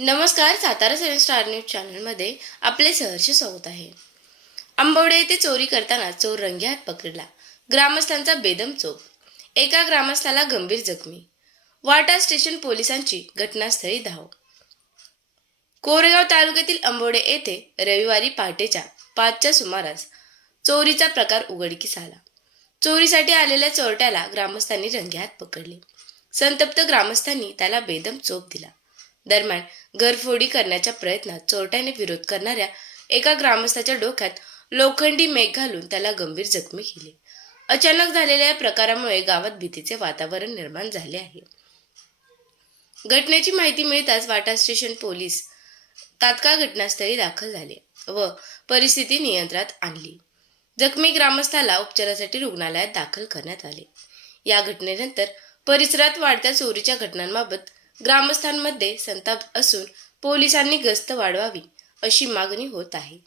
नमस्कार सातारा सेवन star news चॅनलमध्ये आपले सहर्ष स्वागत आहे. आंबवडे येथे चोरी करताना चोर रंगेहात पकडला. ग्रामस्थांचा बेदम चोप. एका ग्रामस्थाला गंभीर जखमी. वाटा स्टेशन पोलिसांची घटनास्थळी धाव. कोरेगाव तालुक्यातील आंबवडे येथे रविवारी पहाटेच्या पाचच्या सुमारास चोरीचा प्रकार उघडकीस आला. चोरीसाठी आलेल्या चोरट्याला ग्रामस्थांनी रंगेहात पकडले. संतप्त ग्रामस्थांनी त्याला बेदम चोप दिला. दरम्यान घरफोडी करण्याच्या प्रयत्नात चोरट्याने विरोध करणाऱ्या एका ग्रामस्थाच्या डोक्यात लोखंडी मेघ घालून त्याला गंभीर जखमी केले. अचानक झालेल्या या प्रकारामुळे गावात भीतीचे वातावरण निर्माण झाले आहे. घटनेची माहिती मिळताच वाटा स्टेशन पोलीस तात्काळ घटनास्थळी दाखल झाले व परिस्थिती नियंत्रणात आणली. जखमी ग्रामस्थाला उपचारासाठी रुग्णालयात दाखल करण्यात आले. या घटनेनंतर परिसरात वाढत्या चोरीच्या घटनांबाबत ग्रामस्थांमध्ये संताप असून पोलिसांनी गस्त वाढवावी अशी मागणी होत आहे.